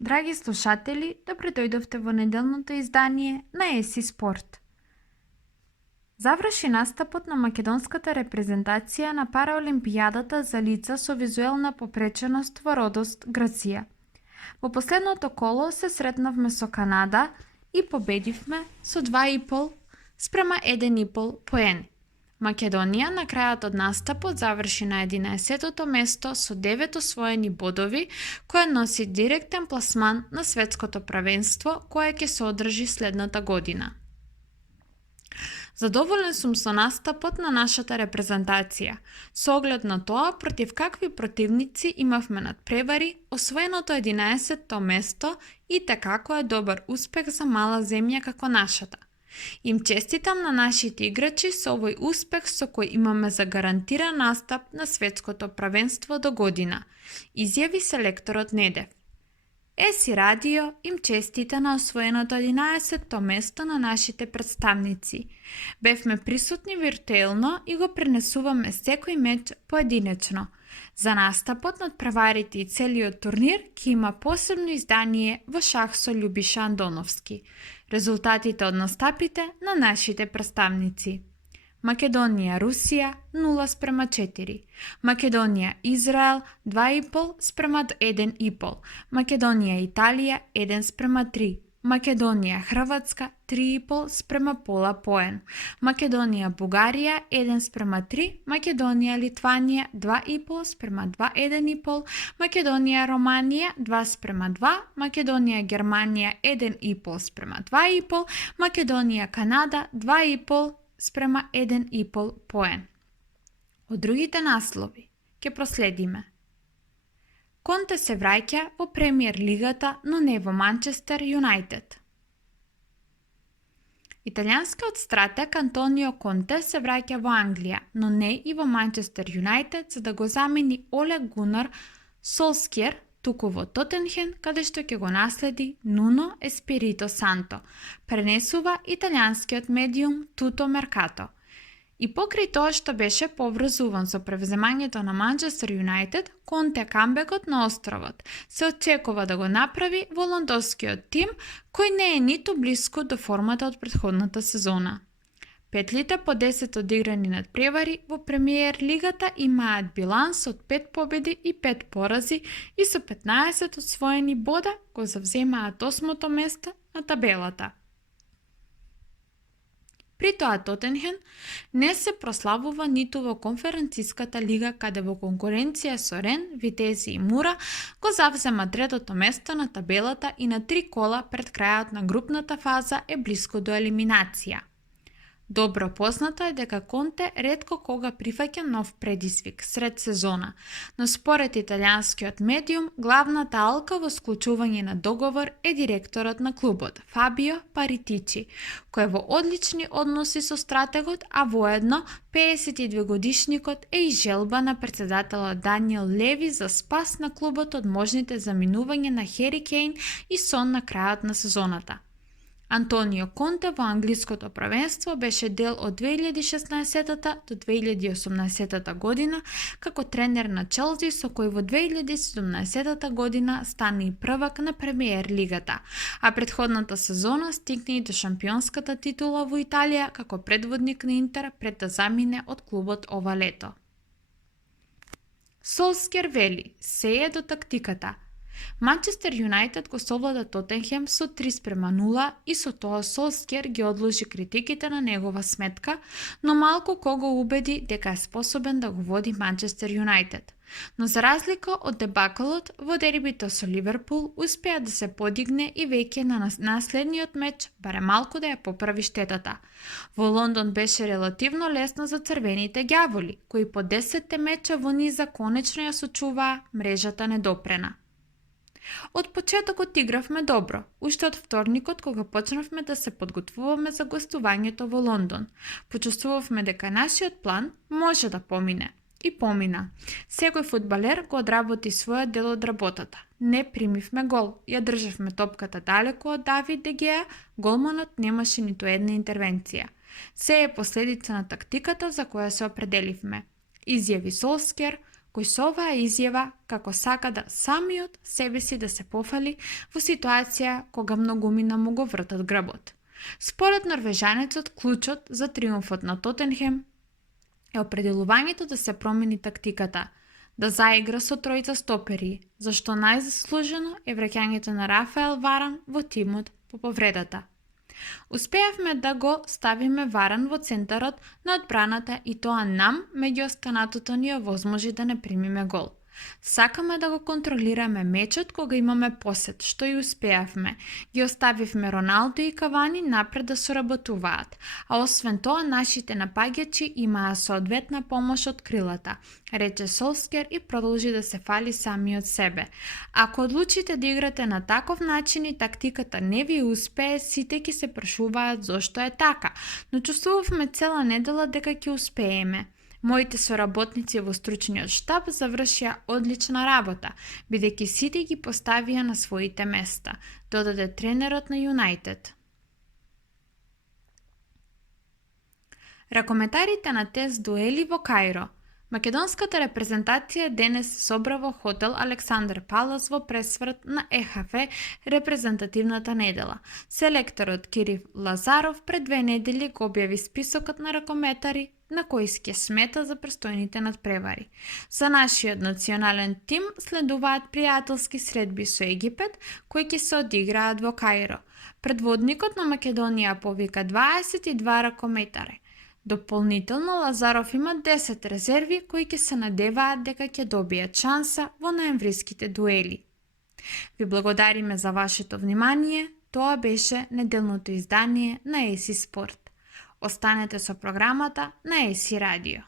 Драги слушатели, добре дојдовте во неделното издание на ЕСИ Спорт. Заврши настапот на македонската репрезентација на Параолимпијадата за лица со визуелна попреченост во Родост, Грција. Во последното коло се сретнавме со Канада и победивме со 2,5 спрема 1,5 поени. Македонија на крајот од настапот заврши на 11-тото место со 9 освоени бодови, која носи директен пласман на светското правенство кое ќе се одржи следната година. Задоволен сум со настапот на нашата репрезентација, со оглед на тоа против какви противници имавме надпревари, освоеното 11-то место и како е добар успех за мала земја како нашата. Им честитам на нашите играчи со овој успех со кој имаме загарантиран настап на светското правенство до година, изјави селекторот Недев. ЕСИ Радио им честита на освоеното 11-то место на нашите представници. Бевме присутни виртуелно и го пренесуваме секој меч поединечно. За настапот над преварите и целиот турнир ќе има посебно издание во шах со Љубиша Андоновски. Резултатите од настапите на нашите представници. Македонија Русија 0:4, Македонија Израел 2,5 спрема 1,5, Македонија Италија 1:3, Македонија Хрватска 3,5 спрема пола поен, Македонија Бугарија 1:3, Македонија Литванија 2,5 спрема 2,1,5, Македонија Романија 2:2, Македонија Германија 1,5 спрема 2,5, Македонија Канада 2,5 спрема 1,5 поен. Од другите наслови ќе проследиме. Конте се враќа во премиер лигата, но не во Манчестер Юнајтед. Италијанскиот стратег Антонио Конте се враќа во Англија, но не и во Манчестер Юнајтед за да го замени Оле Гунар Солскјер, туку во Тотенхем, каде што ќе го наследи Нуно Еспирито Санто, пренесува италијанскиот медиум Туто Меркато. И покрај тоа што беше поврзуван со превземањето на Манчестер Юнајтед, Конте камбекот на островот се очекува да го направи во лондонскиот тим, кој не е ниту блиску до формата од претходната сезона. Петлите по 10 одиграни надпревари во премиер лигата имаат биланс од 5 победи и 5 порази и со 15 освоени бода го завземаат 8-то место на табелата. При тоа Тотенхем не се прославува ниту во конференциската лига, каде во конкуренција со Рен, Витези и Мура го завзема третото место на табелата и на 3 кола пред крајот на групната фаза е блиску до елиминација. Добро познато е дека Конте ретко кога прифаќа нов предизвик сред сезона, но според италијанскиот медиум, главната алка во склучување на договор е директорот на клубот, Фабио Паритичи, кој е во одлични односи со стратегот, а воедно 52-годишникот е и желба на председателот Даниел Леви за спас на клубот од можните заминување на Хери Кейн и Сон на крајот на сезоната. Антонио Конте во англиското правенство беше дел од 2016 до 2018 година како тренер на Челси, со кој во 2017 година стана и првак на премиер лигата, а претходната сезона стигна и до шампионската титула во Италија како предводник на Интер пред да замине од клубот ова лето. Солскјер вели, се е до тактиката. Манчестер Юнајтед го совлада Тотенхем со 3:0 и со тоа Солскјер ги одложи критиките на негова сметка, но малку кого убеди дека е способен да го води Манчестер Юнајтед. Но за разлика од дебакалот во дербито со Ливерпул, успеа да се подигне и веќе на наследниот меч барем малку да ја поправи штетата. Во Лондон беше релативно лесно за црвените ѓаволи, кои по 10 меча во низа конечно ја сочуваа мрежата недопрена. Од почетокот игравме добро, уште од вторникот кога почнавме да се подготвуваме за гостувањето во Лондон. Почувствувавме дека нашиот план може да помине. И помина. Секој фудбалер го одработи својот дел од работата. Не примивме гол, ја државме топката далеко од Давид Де Геа, голманот немаше ниту една интервенција. Се е последица на тактиката за која се определивме, изјави Солскјер, кој со оваа изјава како сака да самиот себе си да се пофали во ситуација кога многумина му го вртат грбот. Според норвежанецот, клучот за триумфот на Тотенхем е определувањето да се промени тактиката, да заигра со тројца стопери, зашто најзаслужено е враќањето на Рафаел Варан во тимот по повредата. Успеавме да го ставиме Варан во центарот на одбраната и тоа нам, меѓу останатото ни овозможи да не примиме гол. Сакаме да го контролираме мечот кога имаме посет, што и успеавме. Ги оставивме Роналдо и Кавани напред да соработуваат, а освен тоа нашите напаѓачи имаа соодветна помош од крилата, рече Солскер и продолжи да се фали сами од себе. Ако одлучите да играте на таков начин и тактиката не ви успее, сите ќе се прашуваат зошто е така, но чувствувавме цела недела дека ќе успееме. Моите соработници во стручниот штаб завршија одлична работа, бидејќи сите ги поставија на своите места, додаде тренерот на Юнајтед. Ракометарите на тест дуели во Кајро. Македонската репрезентација денес собра во хотел Александр Палас во пресврт на ЕХФ репрезентативната недела. Селекторот Кирил Лазаров пред 2 недели го објави списокот на ракометари на кои ќе смета за престојните надпревари. За нашиот национален тим следуваат пријателски средби со Египет, кои ќе се одиграат во Кајро. Предводникот на Македонија повика 22 ракометари. Дополнително Лазаров има 10 резерви кои ќе се надеваат дека ќе добијат шанса во ноемвриските дуели. Ви благодариме за вашето внимание. Тоа беше неделното издание на AC Sport. Останете со програмата на AC Radio.